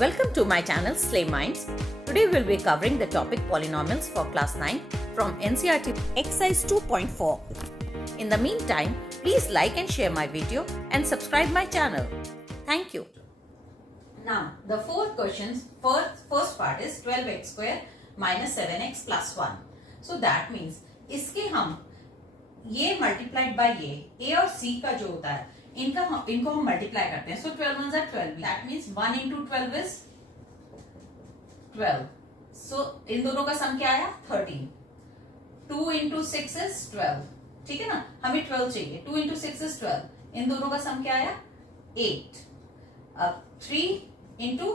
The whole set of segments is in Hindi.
Welcome to my channel Slay Minds. Today we'll be covering the topic polynomials for class 9 from NCERT exercise 2.4. In the meantime, please like and share my video and subscribe my channel. Thank you. Now the four questions, first part is 12x square minus 7x plus 1. So that means इसके हम ये मल्टीप्लाइड बाय ये a और c का जो होता है इनको हम मल्टीप्लाई करते हैं. सो 12 1 12. That means 1 into 12 is 12. सो इन दोनों का सम क्या आया 13. 2 into 6 is 12. ठीक है ना, हमें 12 चाहिए. 2 into 6 is 12. इन दोनों का सम क्या आया 8. अब 3 into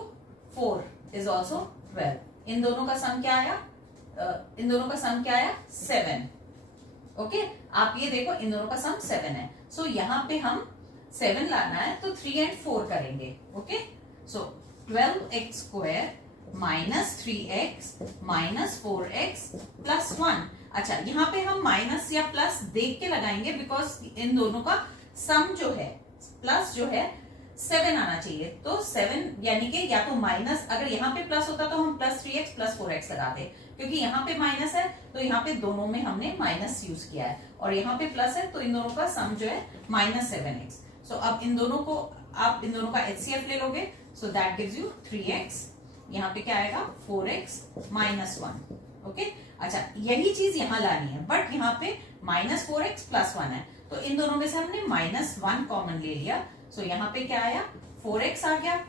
4 is also 12. इन दोनों का सम क्या आया 7. ओके आप ये देखो इन दोनों का सम 7 है. सो यहाँ पे हम 7 लाना है तो 3 and 4 करेंगे. Okay so 12x square minus 3x minus 4x plus 1. अच्छा यहाँ पे हम माइनस या प्लस देख के लगाएंगे बिकॉज इन दोनों का सम जो है प्लस जो है 7 आना चाहिए. तो 7 यानी कि या तो माइनस, अगर यहाँ पे प्लस होता तो हम प्लस 3x प्लस 4x लगाते, क्योंकि यहाँ पे माइनस है तो यहाँ पे दोनों में हमने माइनस यूज किया है और यहाँ पे प्लस है तो इन दोनों का सम जो है माइनस 7x. सो अब इन दोनों का HCF ले लोगे. सो दैट गिव्स यू 3x. यहाँ पे क्या आएगा 4x माइनस 1. ओके अच्छा यही चीज यहाँ लानी है बट यहाँ पे माइनस 4x प्लस 1 है तो इन दोनों में से हमने माइनस 1 कॉमन ले लिया. सो यहाँ पे क्या आया 4x आ गया.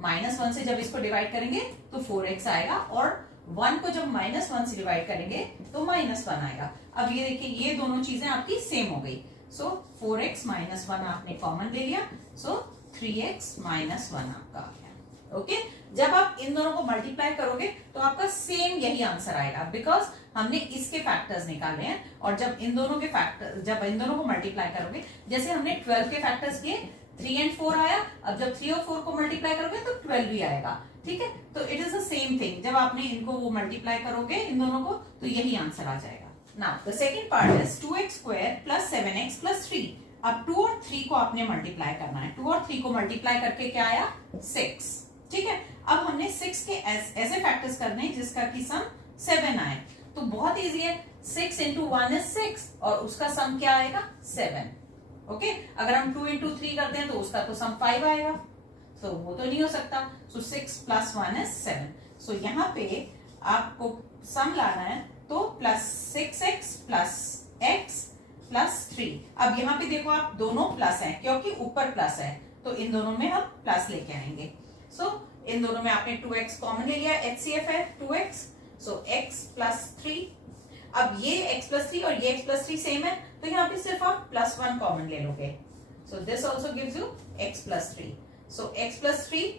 माइनस 1 से जब इसको डिवाइड करेंगे तो 4x आएगा और 1 को जब माइनस 1 से डिवाइड करेंगे तो माइनस 1 आएगा. अब ये देखिए ये दोनों चीजें आपकी सेम हो गई. सो 4x माइनस 1 आपने कॉमन ले लिया. सो 3x माइनस 1 आपका आ गया. ओके जब आप इन दोनों को मल्टीप्लाई करोगे तो आपका सेम यही आंसर आएगा बिकॉज हमने इसके फैक्टर्स निकाले हैं. और जब इन दोनों को मल्टीप्लाई करोगे, जैसे हमने 12 के फैक्टर्स किए 3 and 4 आया. अब जब 3 और 4 को मल्टीप्लाई करोगे तो 12 भी आएगा. ठीक है तो it is the same thing. जब आपने इनको वो मल्टीप्लाई करोगे इन दोनों को तो यही आंसर आ जाएगा. Now the second part is 2x square plus 7x plus 3. अब 2 और 3 को आपने मल्टीप्लाई करना है. 2 और 3 को मल्टीप्लाई करके क्या आया 6. ठीक है अब हमने 6 के ऐसे फैक्टर्स करने जिसका की सम 7 आए. तो बहुत इजी है. 6 into 1 is 6 और उसका सम क्या आएगा 7. ओके अगर हम 2 into 3 करते हैं तो उसका तो सम 5 आएगा. तो वो तो नहीं हो सकता. सो 6 plus 1 is 7. सो यहाँ पे आपको सम लाना है तो plus 6x plus x plus 3. अब यहाँ पे देखो आप दोनों प्लस हैं क्योंकि ऊपर प्लस है तो इन दोनों में हम प्लस लेके आएंगे. सो इन दोनों में आपने 2x कॉमन ले लिया. HCF है 2x. सो x प्लस 3. अब ये x प्लस 3 और ये x प्लस 3 सेम है तो यहाँ पे सिर्फ आप प्लस 1 कॉमन ले लोगे. So this also gives you x plus 3. So x plus 3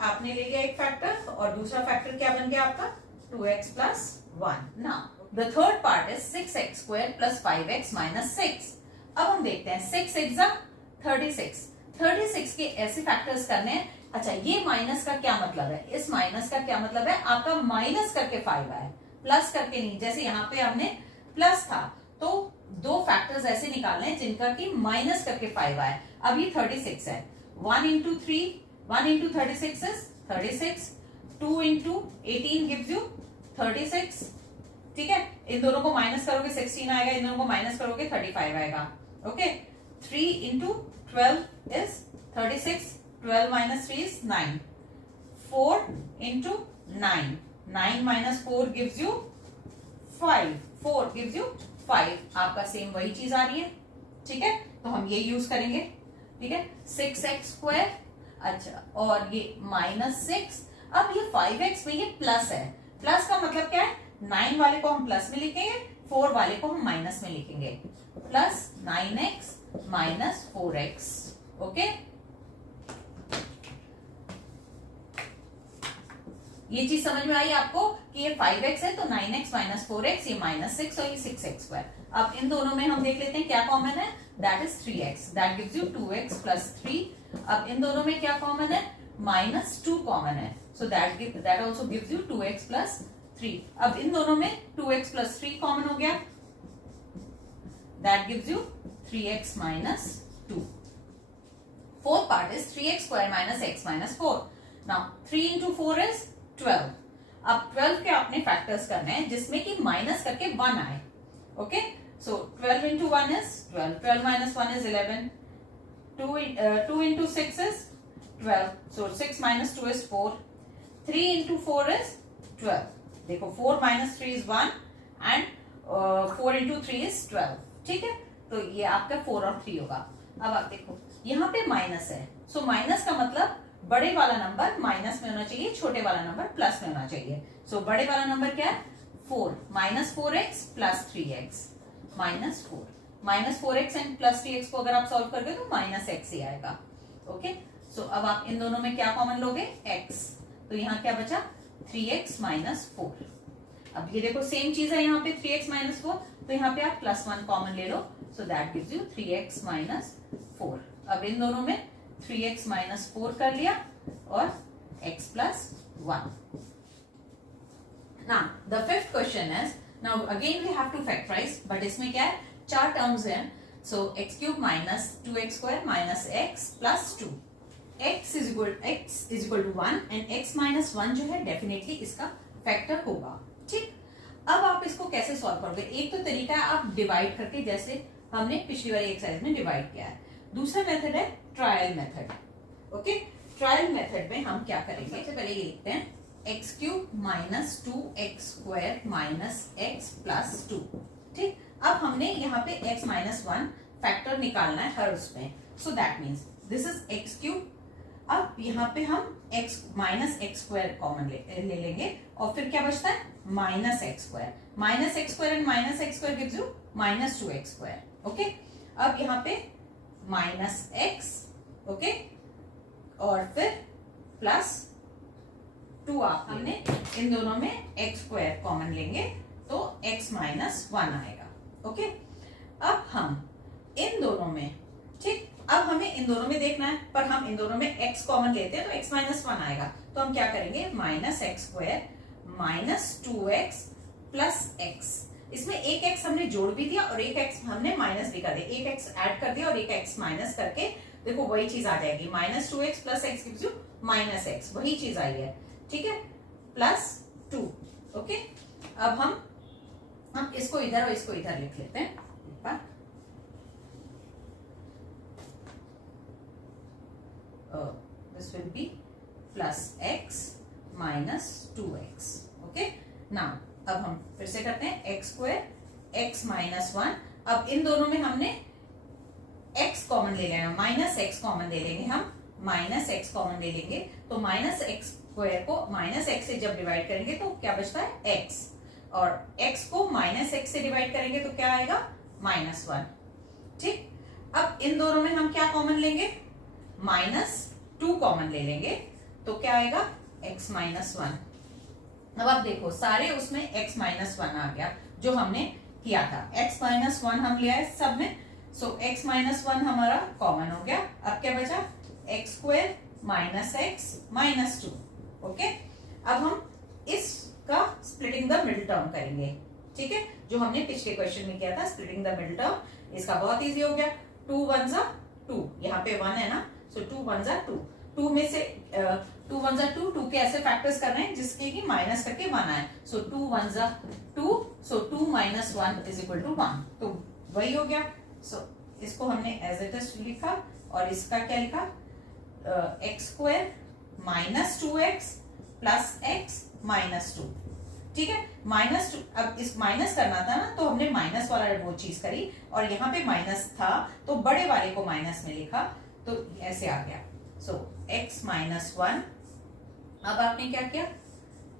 आपने ले लिया एक फैक्टर और दूसरा फैक्टर क्या बन गया आपका 2x plus 1. Now the third part is 6x square plus 5x minus 6. अब हम देखते हैं 6 6 36. 36 के ऐसे फैक्टर्स करने हैं. अच्छा ये माइनस का क्या मतलब है, इस माइनस का क्या मतलब है आपका माइनस करके 5 आए प्लस करके नहीं. जैसे यहाँ पे हमने प्लस था तो दो फैक्टर्स ऐसे निकालने हैं जिनका की माइनस करके 5 आए. अब ये 36 है. 1 into 36 is 36. 2 into 18 gives you 36. ठीक है इन दोनों को माइनस करोगे 16 आएगा, इन दोनों को माइनस करोगे 35 आएगा. Okay 3 into 12 is 36. 12 minus 3 is 9. 4 into 9. 9 minus 4 gives you 5. 4 gives you 5. आपका सेम वही चीज आ रही है. ठीक है तो हम ये यूज करेंगे. ठीक है 6x स्क्वायर. अच्छा और ये माइनस 6. अब ये 5x में ये प्लस है. प्लस का मतलब क्या है 9 वाले को हम प्लस में लिखेंगे, 4 वाले को हम माइनस में लिखेंगे. Plus 9x minus 4x. Okay ये चीज समझ में आई आपको कि ये 5x है तो 9x माइनस 4x, ये माइनस 6 और ये 6x स्क्वायर. अब इन दोनों में हम देख लेते हैं क्या कॉमन है. That is 3x. That gives you 2x plus 3. अब इन दोनों में क्या कॉमन है माइनस 2 कॉमन है. So that also gives you 2x plus 3. अब इन दोनों में 2x प्लस 3 कॉमन हो गया. That gives you 3x minus 2. Fourth part is 3x square minus x minus 4. Now 3 into 4 is 12. अब 12 के आपने फैक्टर्स करने हैं जिसमें कि माइनस करके 1 आए. Okay, so 12 into 1 is 12. 12 minus 1 is 11. 2 into 6 is 12. So 6 minus 2 is 4. 3 into 4 is 12. देखो 4 minus 3 is 1 and 4 into 3 is 12. ठीक है, तो ये आपका 4 और 3 होगा. अब आप देखो यहाँ पे माइनस है, सो माइनस का मतलब बड़े वाला नंबर माइनस में होना चाहिए, छोटे वाला नंबर प्लस में होना चाहिए. सो बड़े वाला नंबर क्या है? 4 minus 4x plus 3x minus 4. Minus 4x and plus 3x को अगर आप सॉल्व करते तो माइनस x ही आएगा. ओके, सो अब आप इन दोनों में क्या कॉमन लोगे? x. तो यहाँ क्या बचा? 3x minus 4. अब ये देखो सेम चीज है यहाँ पे 3x माइनस 4, तो यहाँ पे आप प्लस 1 कॉमन ले लो. So that gives you 3x minus 4. अब इन दोनों में 3x माइनस 4 कर लिया और x plus 1. Now the fifth question is, now again we have to factorize, but इसमें क्या है? 4 टर्म्स हैं. So x cube minus 2x square minus x plus 2. x is equal to 1 and x minus 1 जो है डेफिनेटली इसका फैक्टर होगा. ठीक, अब आप इसको कैसे सॉल्व करोगे? एक तो तरीका है आप डिवाइड करके, जैसे हमने पिछली वाली एक्सरसाइज में डिवाइड किया है. दूसरा मेथड है trial method. Okay, trial method में हम क्या करेंगे? सबसे पहले ये लिखते हैं x cube minus 2x square minus x plus 2. ठीक, अब हमने यहाँ पे x माइनस 1 फैक्टर निकालना है हर उसमें. सो that means this is x cube. अब यहाँ पे हम x minus x square common ले लेंगे और फिर क्या बचता है? Minus x square. Minus x square and minus x square gives you minus 2x square. Okay, अब यहाँ पे माइनस x. ओके, और फिर प्लस 2 आप हमने इन दोनों में x स्क्वायर कॉमन लेंगे तो x माइनस 1 आएगा. ओके, अब हम इन दोनों में, ठीक, अब हमें इन दोनों में देखना है, पर हम इन दोनों में x कॉमन लेते हैं तो x माइनस 1 आएगा. तो हम क्या करेंगे? Minus x square minus 2x plus x. इसमें एक x हमने जोड़ भी दिया और एक x हमने माइनस भी कर दिया. एक x ऐड कर दिया और एक x माइनस करके देखो वही चीज आ जाएगी. Minus 2x plus x gives you minus x. वही चीज आई है. ठीक है, प्लस 2. ओके, अब हम इसको इधर और इसको इधर लिख लेते हैं. This will be plus x minus 2x. Okay, now अब हम फिर से करते हैं x स्क्वायर x माइनस 1. अब इन दोनों में हमने x कॉमन ले लेना, माइनस x कॉमन ले लेंगे. हम माइनस x कॉमन ले लेंगे तो माइनस x स्क्वायर को माइनस x से जब डिवाइड करेंगे तो क्या बचता है? x. और x को माइनस x से डिवाइड करेंगे तो क्या आएगा? माइनस 1. ठीक, अब इन दोनों में हम क्या कॉमन लेंगे? माइनस 2 कॉमन ले लेंगे तो क्या आएगा? x minus 1. अब आप देखो सारे उसमें x माइनस 1 आ गया जो हमने किया था. x माइनस 1 हम ले आए सब में. सो x माइनस 1 हमारा कॉमन हो गया. अब क्या बचा? x square minus x minus 2. Okay, अब हम इसका स्प्लिटिंग द मिडिल टर्म करेंगे. ठीक है, जो हमने पिछले क्वेश्चन में किया था स्प्लिटिंग द मिडिल टर्म. इसका बहुत इजी हो गया. 2 1 जा 2, यहाँ पे 1 है ना, सो 2 1 जा 2. 2 में से 2 1 जा 2. 2 के ऐसे फैक्टर्स कर रहे हैं जिसके कि माइनस करके 1 आए. सो 2 1 जा 2. सो 2 माइनस 1 इज इक्वल टू 1. तो वही हो गया. सो इसको हमने एज इट इज लिखा और इसका क्या लिखा? X square minus 2x plus x minus 2. ठीक है, माइनस 2. अब इस माइनस करना था ना तो हमने माइनस वाला वो चीज करी और यहाँ पे माइनस था तो बड़े वाले को माइनस में लिखा तो ऐसे आ गया. सो x माइनस 1. अब आपने क्या किया?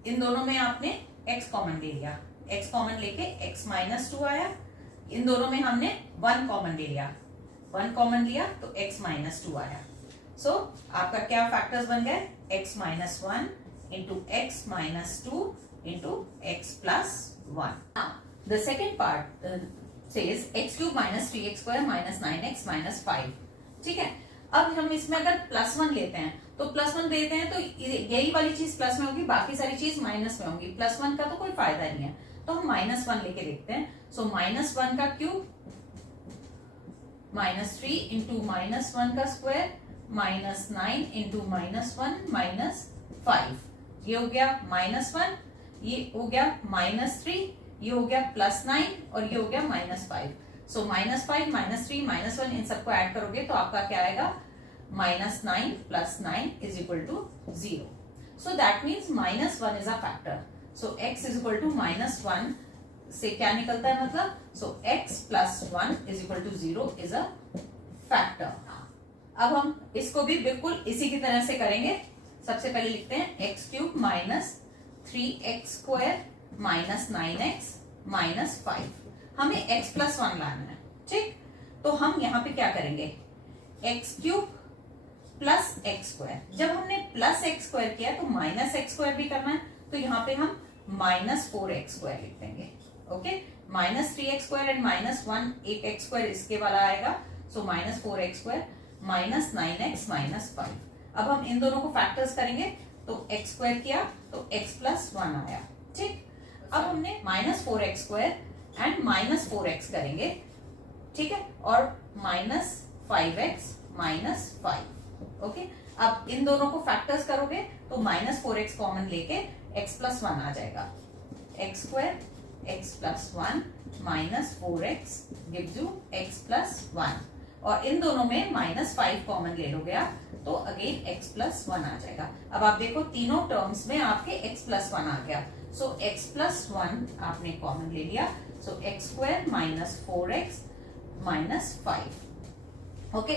इन दोनों में आपने x कॉमन ले लिया. x कॉमन लेके x माइनस 2 आया. इन दोनों में हमने 1 कॉमन ले लिया. 1 कॉमन लिया तो x माइनस 2 आया. सो आपका क्या फैक्टर्स बन गए? x minus 1 into x minus 2 into x plus 1. Now the second part says x cube minus 3x square minus 9x minus 5. ठीक है, अब हम इसमें अगर प्लस 1 लेते हैं तो प्लस 1 देते हैं तो यही वाली चीज प्लस में होगी, बाकी सारी चीज माइनस में होगी. प्लस 1 का तो कोई फायदा नहीं है तो हम माइनस 1 लेके देखते हैं. सो माइनस 1 का क्यूब माइनस 3 इंटू माइनस 1 का स्क्वायर -9 इंटू -1 -5, ये हो गया -1, ये हो गया -3, ये हो गया +9 और ये हो गया -5। सो -5 -3 -1 इन सबको ऐड करोगे तो आपका क्या आएगा, -9 + 9 is equal to 0। So that means -1 is a factor. So x is equal to -1 से क्या निकलता है मतलब, so x + 1 is equal to 0 is a factor. अब हम इसको भी बिल्कुल इसी की तरह से करेंगे। सबसे पहले लिखते हैं x³ - 3x² - 9x -5। हमें x + 1 लाना है, ठीक। तो हम यहाँ पे क्या करेंगे, x³ + x²। जब हमने +x² किया तो -x² भी करना है, तो यहाँ पे हम -4x² लिख देंगे। ओके, -3x² एंड -1 एक x² इसके वाला आएगा, सो -4x² - 9x -5। अब हम इन दोनों को फैक्टर्स करेंगे, तो x² किया तो x + 1 आया, ठीक। अब हमने -4x² एंड -4x करेंगे, ठीक है, और -5x -5। ओके, अब इन दोनों को फैक्टर्स करोगे तो -4x कॉमन लेके x + 1 आ जाएगा। x² x + 1 -4x gives you x + 1, और इन दोनों में -5 कॉमन ले लोगे आप तो अगेन x + 1 आ जाएगा। अब आप देखो तीनों टर्म्स में आपके x + 1 आ गया, सो x + 1 आपने कॉमन ले लिया, सो x² - 4x -5। ओके,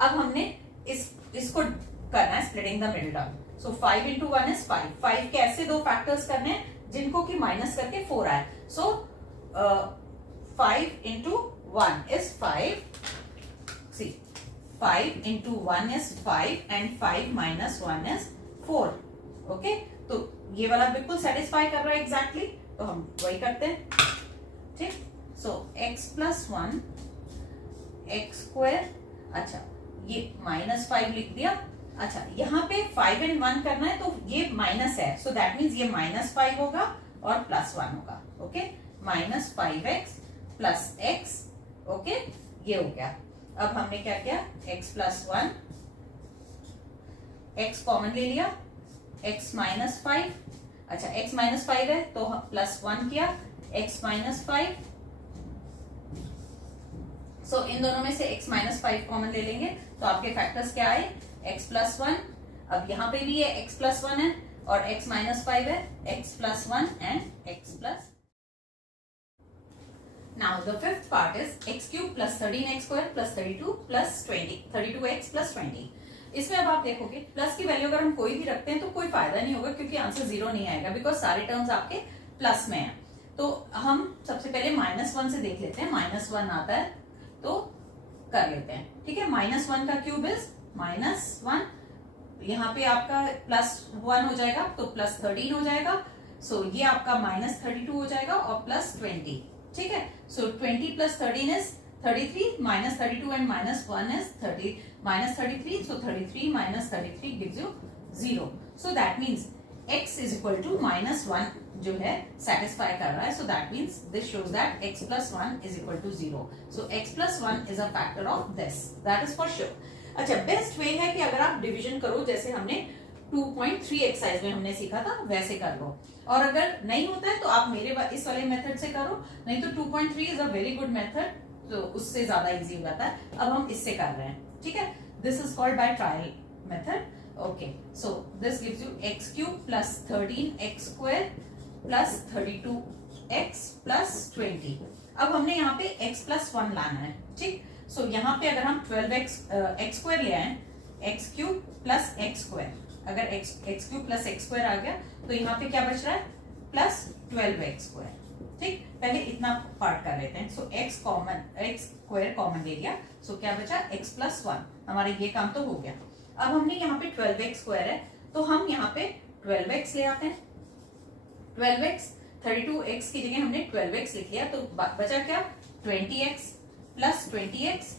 अब हमने इसको करना है splitting the middle term. So 5 × 1 is 5। 5 के ऐसे दो फैक्टर्स करने हैं जिनको कि माइनस करके 4 आए। सो 5 × 1 is 5। C 5 × 1 is 5 and 5 - 1 is 4। Okay, तो ये वाला बिल्कुल सेटिस्फाई कर रहा है एग्जैक्टली, तो हम वही करते हैं, ठीक। सो x + 1 x², अच्छा ये -5 लिख दिया। अच्छा यहाँ पे 5 and 1 करना है, तो ये माइनस है, सो दैट मीन्स ये -5 होगा और +1 होगा। ओके, -5x + x, ओके, ये हो गया। अब हमने क्या किया, x + 1, x कॉमन ले लिया, x -5, अच्छा x -5 है तो +1 किया, x -5। सो इन दोनों में से x -5 कॉमन ले लेंगे तो आपके फैक्टर्स क्या आए, x + 1। अब यहाँ पे भी ये x + 1 है और x -5 है, x + 1 and x +। Now the fifth part is x³ + 13x² + 32 + 20, 32x + 20। इसमें अब आप देखोगे प्लस की वैल्यू अगर हम कोई भी रखते हैं तो कोई फायदा नहीं होगा, क्योंकि आंसर 0 नहीं आएगा, बिकॉज सारे टर्म्स आपके प्लस में हैं। तो हम सबसे पहले -1 से देख लेते हैं, -1 आता है तो कर लेते हैं, ठीक है। -1 का क्यूब इज -1, यहाँ पे आपका +1 हो जाएगा तो +13 हो जाएगा, सो ये आपका -32 हो जाएगा और +20, ठीक है। सो 20 + 13 is 33, -32 and -1 is 33, so 33 - 33 gives you 0। So that means x is equal to -1 जो है satisfy कर रहा है, so that means this shows that x + 1 is equal to 0। So x + 1 is a factor of this, that is for sure। अच्छा, बेस्ट वे है कि अगर आप डिवीजन करो, जैसे हमने 2.3 एक्सरसाइज में हमने सीखा था वैसे कर लो, और अगर नहीं होता है तो आप मेरे इस वाले मेथड से करो, नहीं तो 2.3 is a very good method, तो उससे ज्यादा इजी हो जाता है। अब हम इससे कर रहे हैं, ठीक है, this is called by trial method. Okay, so this gives you x³ + 13x² + 32x + 20। अब हमने यहाँ पे x + 1 लाना है, ठीक। सो यहाँ पे अगर हम 12x² ले आए, x³ + x², अगर x³ + x² आ गया तो यहाँ पे क्या बच रहा है, +12x², ठीक। पहले इतना पार्ट कर लेते हैं। सो x² कॉमन ले लिया, सो क्या बचा, x + 1, हमारे ये काम तो हो गया। अब हमने यहाँ पे 12x² है तो हम यहाँ पे 12x ले आते हैं, 12x 32x की जगह हमने 12x लिख लिया, तो बचा क्या, 20x + 20x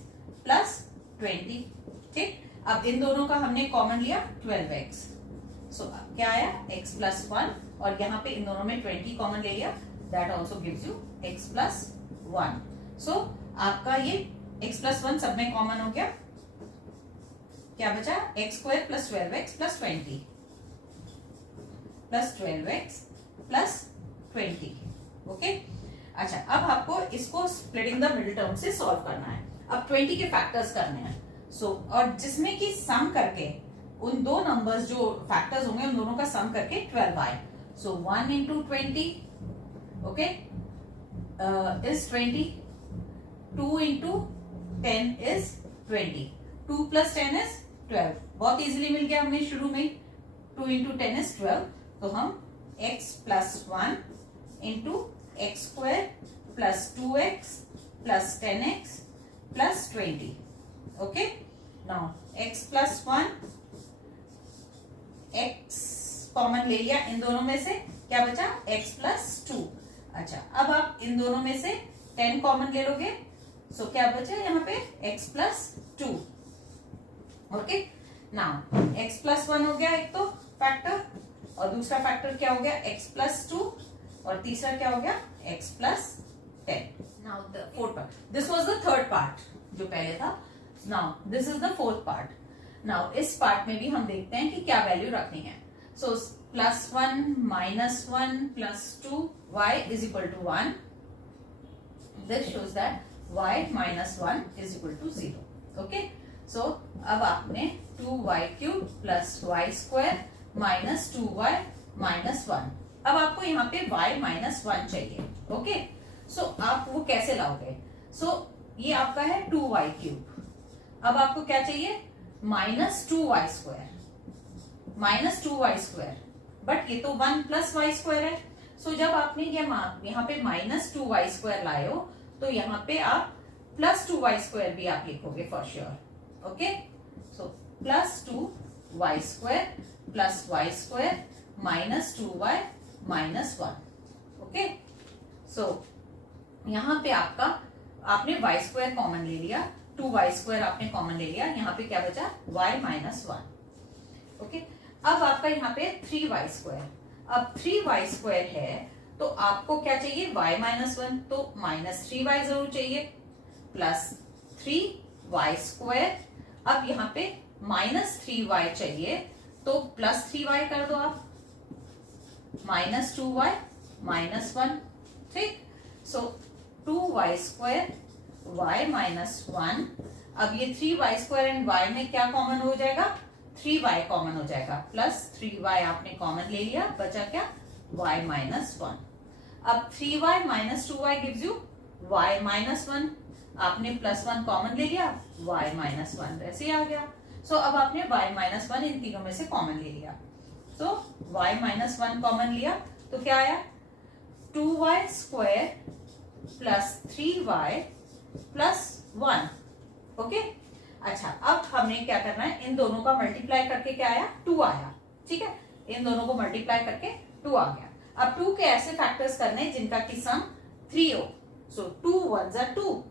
+ 20, ठीक। अब इन दोनों का हमने कॉमन लिया 12x, सो क्या आया, x + 1, और यहाँ पे इन दोनों में 20 कॉमन ले लिया, that also gives you x + 1। सो आपका ये x + 1 सब में कॉमन हो गया, क्या बचा, x square plus 12x plus 20 plus 12x plus 20। Okay, अच्छा अब आपको इसको स्प्लिटिंग द मिडिल टर्म से सॉल्व करना है। अब 20 के फैक्टर्स करने हैं। सो और जिसमें कि सम करके उन दो नंबर्स जो फैक्टर्स होंगे उन दोनों का सम करके 12 आए। सो 1 into 20 okay is 20, 2 into 10 is 20, 2 plus 10 is 12। बहुत इजीली मिल गया हमें शुरू में, 2 into 10 is 12। तो हम x plus 1 into x square plus 2x plus 10x plus 20। okay, now x plus 1, x common ले लिया इन दोनों में से, क्या बचा x plus 2। अच्छा अब आप इन दोनों में से 10 कॉमन ले लोगे, सो क्या बचा यहाँ पे x plus 2। Okay, now x plus 1 हो गया एक तो फैक्टर, और दूसरा फैक्टर क्या हो गया x plus 2, और तीसरा क्या हो गया x plus 10। Now the fourth part, this was the third part जो पहले था, now this is the fourth part. Now इस पार्ट में भी हम देखते हैं कि क्या वैल्यू रखनी है। सो +1 -1 +2 y is equal to 1। This shows that y minus 1 is equal to 0। okay, so अब आपने 2y³ plus y square minus 2y minus 1, अब आपको यहाँ पे y minus 1 चाहिए। ओके, सो आप वो कैसे लाओगे? सो ये आपका है 2y³, अब आपको क्या चाहिए -2y², -2y², बट ये तो 1 + y² है। सो जब आपने यहाँ पे -2y² लाए हो तो यहाँ पे आप +2y² भी आप लिखोगे for sure. Okay, so +2y² + y² -2y -1। Okay, so यहाँ पे आपने y² कॉमन ले लिया, 2y² आपने कॉमन ले लिया, यहाँ पे क्या बचा y -1। ओके, अब आपका यहाँ पे 3y², अब 3y² है तो आपको क्या चाहिए y -1, तो -3y जरूर चाहिए, +3y², अब यहाँ पे -3y चाहिए तो +3y कर दो आप, -2y -1। ठीक, सो 2y² y -1, अब ये 3y² एंड y में क्या कॉमन हो जाएगा, 3y कॉमन हो जाएगा, +3y आपने कॉमन ले लिया, बचा क्या y -1। अब 3y - 2y gives you y -1, आपने +1 कॉमन ले लिया, y -1 वैसे ही आ गया। सो अब आपने y -1 इन तीनों में से कॉमन ले लिया, तो y -1 कॉमन लिया तो क्या आया 2y² + 3y + 1। ओके, अच्छा अब हमने क्या करना है, इन दोनों का मल्टीप्लाई करके क्या आया 2 आया। ठीक है, इन दोनों को मल्टीप्लाई करके 2 आ गया। अब 2 के ऐसे फैक्टर्स करने जिनका की सम 3 हो, सो 2 1s are 2,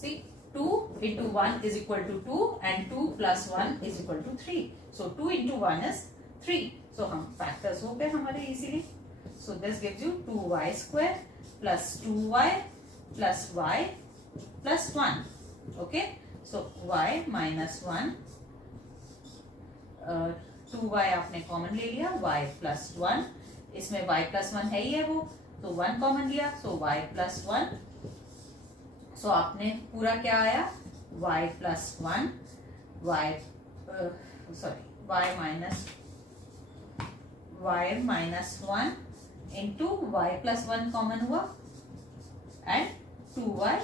C 2 into 1 is equal to 2 and 2 plus 1 is equal to 3, so 2 into 1 is 3। so हम फैक्टर्स हो गए हमारे easily, so this gives you 2y² plus 2y plus y plus 1। okay, so y -1, 2y आपने कॉमन ले लिया, y plus 1, इसमें y plus 1 है ही है वो, तो 1 कॉमन लिया, so y plus 1। सो आपने पूरा क्या आया y plus 1, y -1 into y plus 1 common हुआ एंड 2y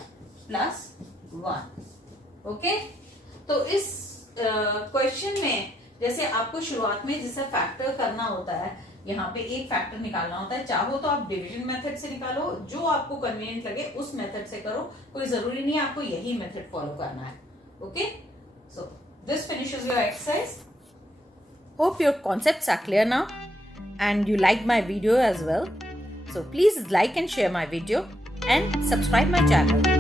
plus 1। ओके, तो इस क्वेश्चन में जैसे आपको शुरुआत में जैसे फैक्टर करना होता है, यहाँ पे एक फैक्टर निकालना होता है, चाहो तो आप डिवीजन मेथड से निकालो, जो आपको कन्वीनियंट लगे उस मेथड से करो, कोई जरूरी नहीं है आपको यही मेथड फॉलो करना है। Okay, so this finishes your exercise. Hope your concepts are clear now and you like my video as well. So please like and share my video and subscribe my channel.